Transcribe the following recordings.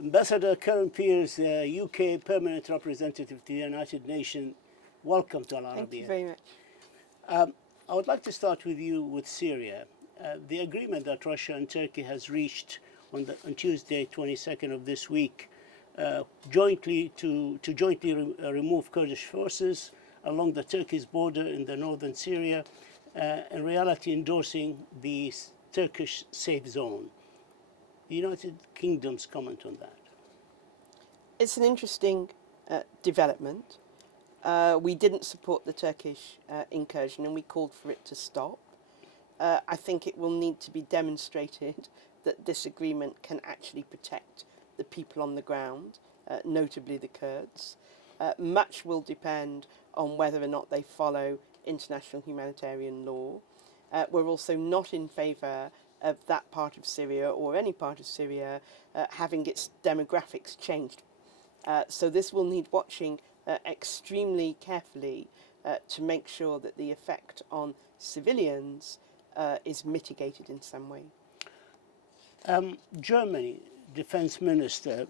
Ambassador Karen Pierce, UK Permanent Representative to the United Nations, welcome to Al-Arabiya. Thank you very much. I would like to start with you with Syria. The agreement that Russia and Turkey has reached on Tuesday, 22nd of this week, jointly to remove Kurdish forces along the Turkish border in the northern Syria, in reality endorsing the Turkish safe zone. The United Kingdom's comment on that? It's an interesting development. We didn't support the Turkish incursion and we called for it to stop. I think it will need to be demonstrated that this agreement can actually protect the people on the ground, notably the Kurds. Much will depend on whether or not they follow international humanitarian law. We're also not in favour of that part of Syria or any part of Syria having its demographics changed. So this will need watching extremely carefully to make sure that the effect on civilians is mitigated in some way. Germany Defense Minister,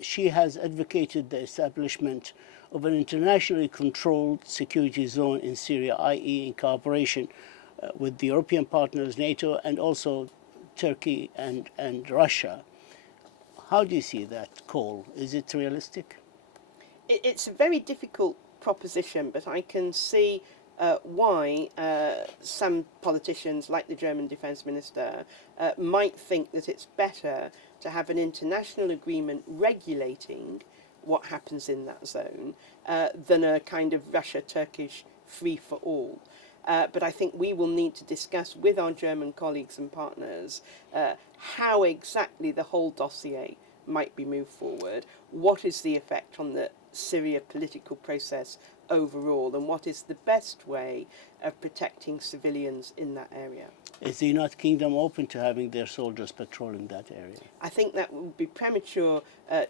she has advocated the establishment of an internationally controlled security zone in Syria, i.e. in cooperation with the European partners, NATO, and also Turkey and Russia. How do you see that call? Is it realistic? It's a very difficult proposition, but I can see why some politicians, like the German Defence Minister, might think that it's better to have an international agreement regulating what happens in that zone than a kind of Russia-Turkish free-for-all. But I think we will need to discuss with our German colleagues and partners how exactly the whole dossier might be moved forward, what is the effect on the Syria political process overall, and what is the best way of protecting civilians in that area. Is the United Kingdom open to having their soldiers patrolling that area? I think that would be premature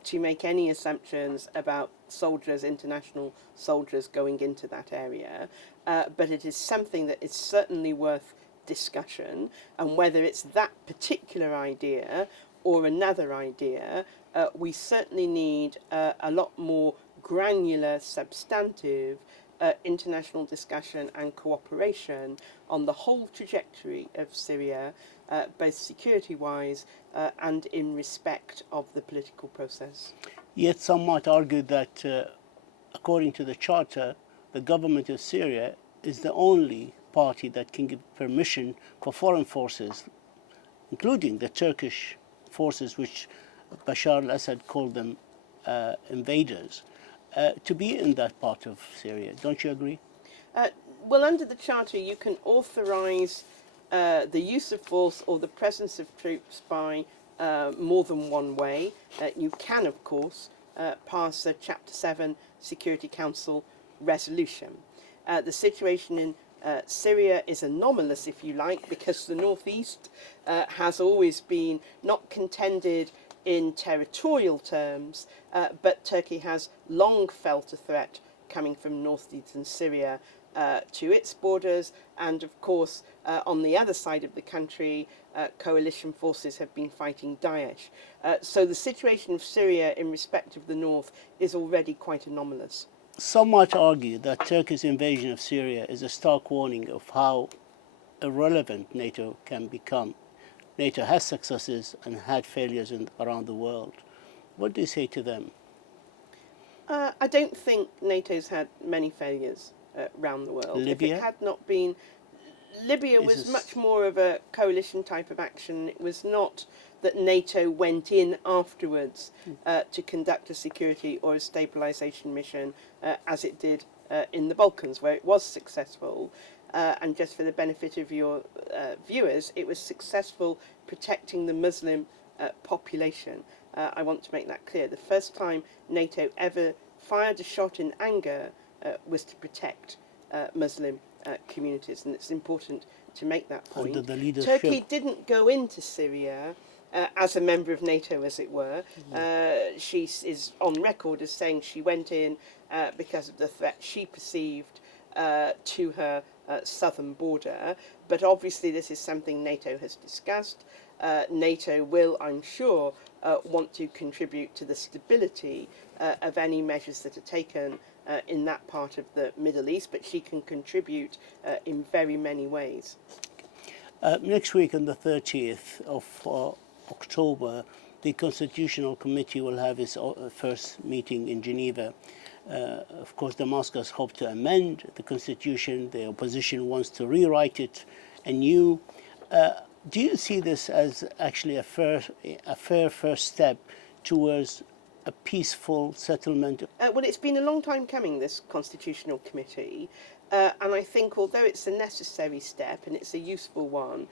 to make any assumptions about soldiers, international soldiers going into that area, but it is something that is certainly worth discussion, and whether it's that particular idea or another idea, we certainly need a lot more granular, substantive international discussion and cooperation on the whole trajectory of Syria, both security-wise and in respect of the political process. Yet some might argue that, according to the Charter, the government of Syria is the only party that can give permission for foreign forces, including the Turkish forces, which Bashar al-Assad called them invaders, to be in that part of Syria. Don't you agree? Well, under the Charter, you can authorise the use of force or the presence of troops by more than one way. You can, of course, pass a Chapter 7 Security Council resolution. The situation in Syria is anomalous, if you like, because the northeast has always been not contended in territorial terms, but Turkey has long felt a threat coming from northeastern Syria to its borders, and of course on the other side of the country coalition forces have been fighting Daesh. So the situation of Syria in respect of the north is already quite anomalous. Some might argue that Turkey's invasion of Syria is a stark warning of how irrelevant NATO can become. NATO has successes and had failures around the world. What do you say to them? I don't think NATO's had many failures around the world. Libya? If it had not been, Libya was much more of a coalition type of action. It was not that NATO went in afterwards to conduct a security or a stabilisation mission as it did in the Balkans, where it was successful. And just for the benefit of your viewers, it was successful protecting the Muslim population. I want to make that clear. The first time NATO ever fired a shot in anger was to protect Muslim communities, and it's important to make that point. Under the leadership. Turkey didn't go into Syria as a member of NATO, as it were. She is on record as saying she went in because of the threat she perceived to her southern border, but obviously this is something NATO has discussed. NATO will, I'm sure, want to contribute to the stability of any measures that are taken in that part of the Middle East, but she can contribute in very many ways. Next week, on the 30th of October, the Constitutional Committee will have its first meeting in Geneva. Of course, Damascus hopes to amend the constitution. The opposition wants to rewrite it anew. Do you see this as actually a fair first step towards a peaceful settlement? Well, it's been a long time coming, this Constitutional Committee. And I think although it's a necessary step and it's a useful one,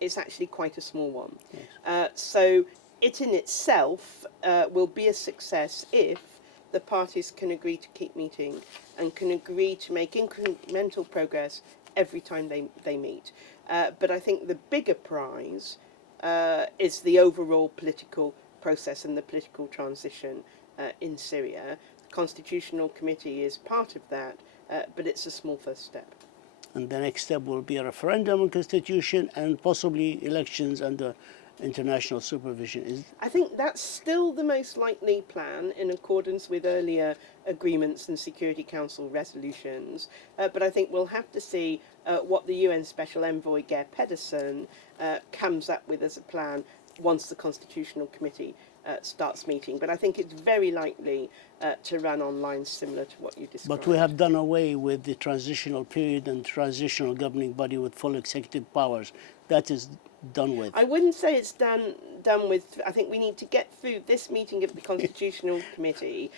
it's actually quite a small one. Yes. So it in itself will be a success if the parties can agree to keep meeting and can agree to make incremental progress every time they meet. But I think the bigger prize is the overall political process and the political transition in Syria. The Constitutional Committee is part of that, but it's a small first step. And the next step will be a referendum on constitution and possibly elections under international supervision. I think that's still the most likely plan in accordance with earlier agreements and Security Council resolutions. But I think we'll have to see what the UN Special Envoy Geir Pedersen comes up with as a plan once the Constitutional Committee starts meeting. But I think it's very likely to run on lines similar to what you described. But we have done away with the transitional period and transitional governing body with full executive powers. That is done with. I wouldn't say it's done with. I think we need to get through this meeting of the Constitutional Committee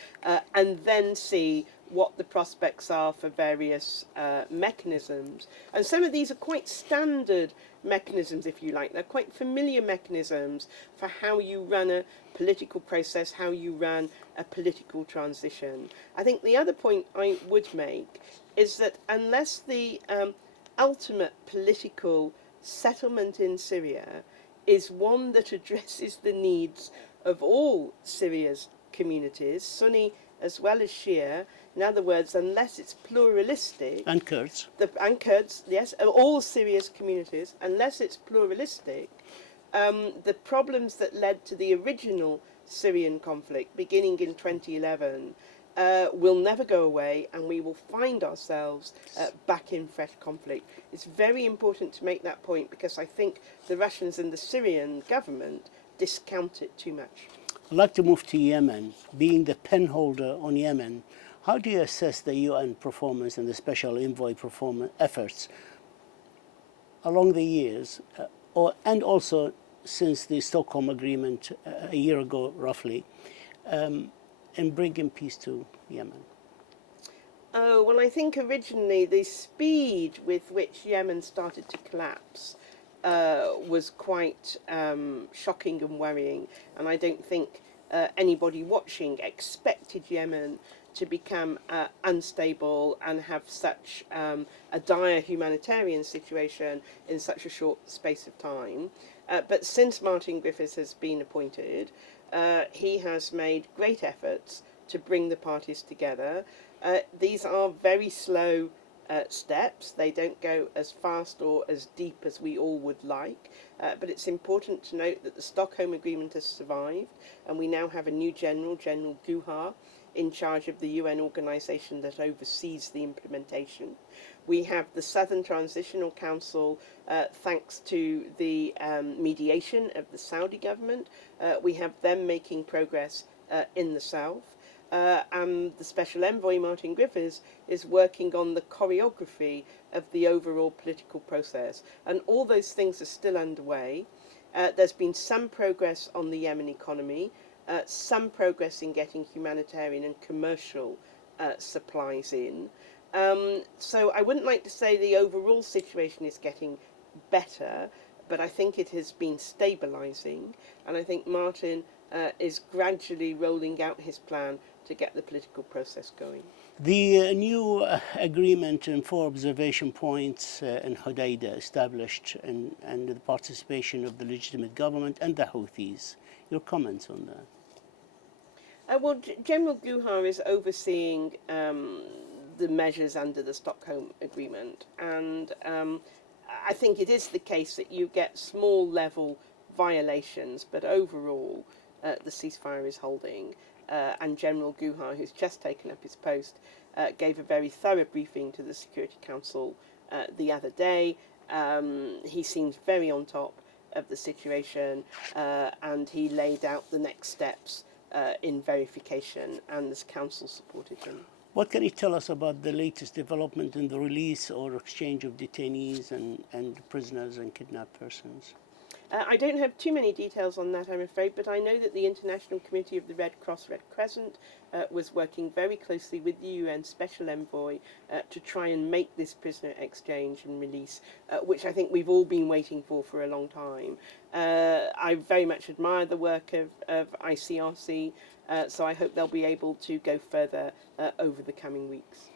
and then see what the prospects are for various mechanisms. And some of these are quite standard mechanisms, if you like. They're quite familiar mechanisms for how you run a political process, how you run a political transition. I think the other point I would make is that unless the ultimate political settlement in Syria is one that addresses the needs of all Syria's communities, Sunni as well as Shia. In other words, unless it's pluralistic... And Kurds. And Kurds, yes, all Syria's communities, unless it's pluralistic, the problems that led to the original Syrian conflict beginning in 2011 will never go away, and we will find ourselves back in fresh conflict. It's very important to make that point because I think the Russians and the Syrian government discount it too much. I'd like to move to Yemen. Being the pen holder on Yemen, how do you assess the UN performance and the Special Envoy performance efforts along the years, and also since the Stockholm Agreement a year ago, roughly, in bringing peace to Yemen? Oh, well, I think originally the speed with which Yemen started to collapse was quite shocking and worrying, and I don't think anybody watching expected Yemen to become unstable and have such a dire humanitarian situation in such a short space of time. But since Martin Griffiths has been appointed, he has made great efforts to bring the parties together. These are very slow steps. They don't go as fast or as deep as we all would like, but it's important to note that the Stockholm Agreement has survived, and we now have a new General Guhar, in charge of the UN organisation that oversees the implementation. We have the Southern Transitional Council, thanks to the mediation of the Saudi government. We have them making progress in the south. And the Special Envoy, Martin Griffiths, is working on the choreography of the overall political process. And all those things are still underway. There's been some progress on the Yemen economy, some progress in getting humanitarian and commercial supplies in. So I wouldn't like to say the overall situation is getting better, but I think it has been stabilising, and I think Martin is gradually rolling out his plan to get the political process going. The new agreement and 4 observation points in Hadiya established and the participation of the legitimate government and the Houthis. Your comments on that? Well, General Guhar is overseeing the measures under the Stockholm Agreement, and I think it is the case that you get small level violations, but overall the ceasefire is holding. And General Guha, who's just taken up his post, gave a very thorough briefing to the Security Council the other day. He seems very on top of the situation, and he laid out the next steps in verification, and the Council supported him. What can you tell us about the latest development in the release or exchange of detainees and prisoners and kidnapped persons? I don't have too many details on that, I'm afraid, but I know that the International Committee of the Red Cross Red Crescent was working very closely with the UN Special Envoy to try and make this prisoner exchange and release, which I think we've all been waiting for a long time. I very much admire the work of ICRC, so I hope they'll be able to go further over the coming weeks.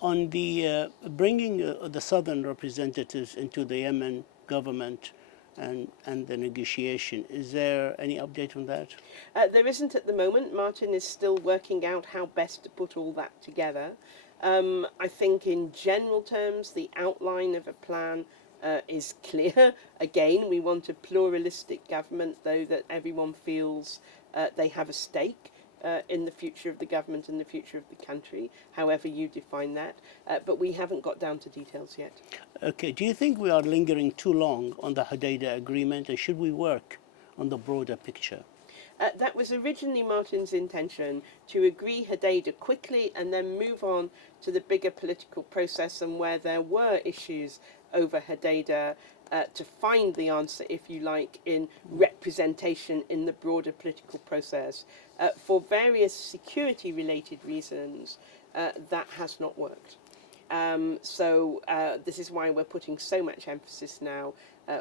On the bringing the southern representatives into the Yemen government and the negotiation, is there any update on that? There isn't at the moment. Martin is still working out how best to put all that together. I think in general terms the outline of a plan is clear. Again, we want a pluralistic government, though, that everyone feels they have a stake in the future of the government and the future of the country, however you define that, but we haven't got down to details yet. Okay, do you think we are lingering too long on the Hadiya agreement, and should we work on the broader picture? That was originally Martin's intention, to agree Hadiya quickly and then move on to the bigger political process, and where there were issues over Hadiya, to find the answer, if you like, in representation in the broader political process. For various security-related reasons, that has not worked. So this is why we're putting so much emphasis now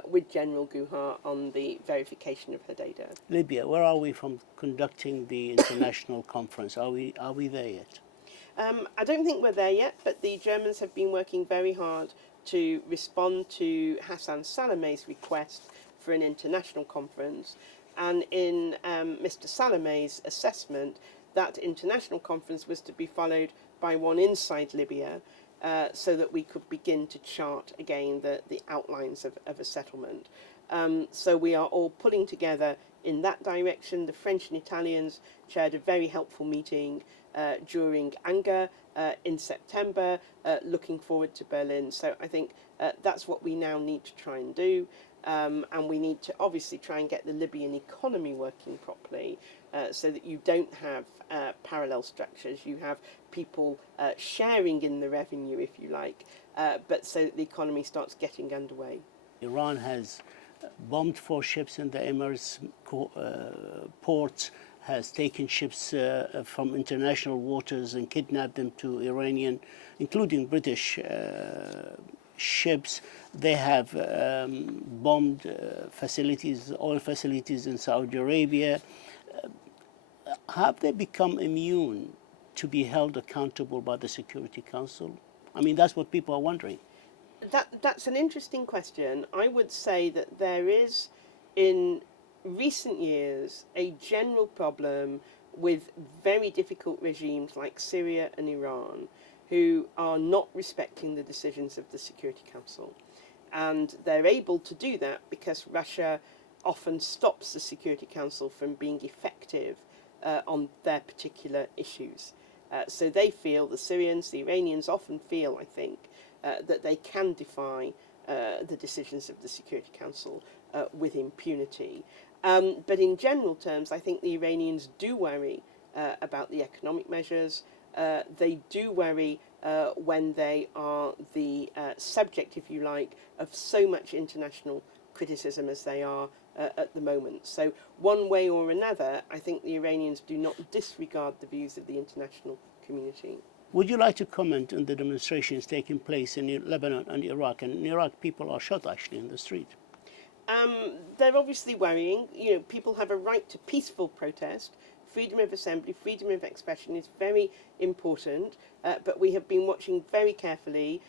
with General Guha on the verification of Hadiya. Libya, where are we from conducting the international conference? Are we there yet? I don't think we're there yet, but the Germans have been working very hard to respond to Hassan Salameh's request for an international conference. And in Mr. Salameh's assessment, that international conference was to be followed by one inside Libya, so that we could begin to chart again the outlines of a settlement. So we are all pulling together in that direction. The French and Italians chaired a very helpful meeting during Anger in September, looking forward to Berlin. So I think that's what we now need to try and do. And we need to obviously try and get the Libyan economy working properly, so that you don't have parallel structures. You have people sharing in the revenue, if you like, but so that the economy starts getting underway. Iran has bombed 4 ships in the Emirates ports, has taken ships from international waters and kidnapped them to Iranian, including British ships. They have bombed facilities, oil facilities in Saudi Arabia. Have they become immune to be held accountable by the Security Council? I mean, that's what people are wondering. That's an interesting question. I would say that there is, in recent years, a general problem with very difficult regimes like Syria and Iran, who are not respecting the decisions of the Security Council. And they're able to do that because Russia often stops the Security Council from being effective on their particular issues. So they feel, the Syrians, the Iranians often feel, I think, that they can defy the decisions of the Security Council with impunity. But in general terms, I think the Iranians do worry about the economic measures. They do worry when they are the subject, if you like, of so much international criticism as they are at the moment. So one way or another, I think the Iranians do not disregard the views of the international community. Would you like to comment on the demonstrations taking place in Lebanon and Iraq? And in Iraq, people are shot actually in the street. They're obviously worrying. You know, people have a right to peaceful protest. Freedom of assembly, freedom of expression is very important, but we have been watching very carefully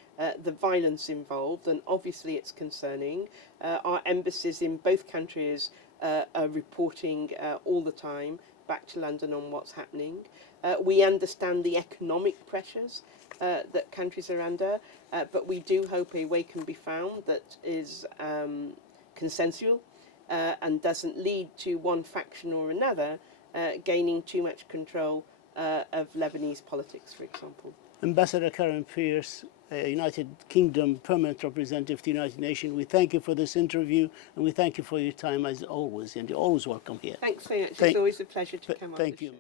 the violence involved, and obviously it's concerning. Our embassies in both countries are reporting all the time back to London on what's happening. We understand the economic pressures that countries are under, but we do hope a way can be found that is consensual and doesn't lead to one faction or another gaining too much control of Lebanese politics, for example. Ambassador Karen Pierce, United Kingdom Permanent Representative to the United Nations, we thank you for this interview, and we thank you for your time as always, and you're always welcome here. Thanks so much. It's always a pleasure to come on. Thank you.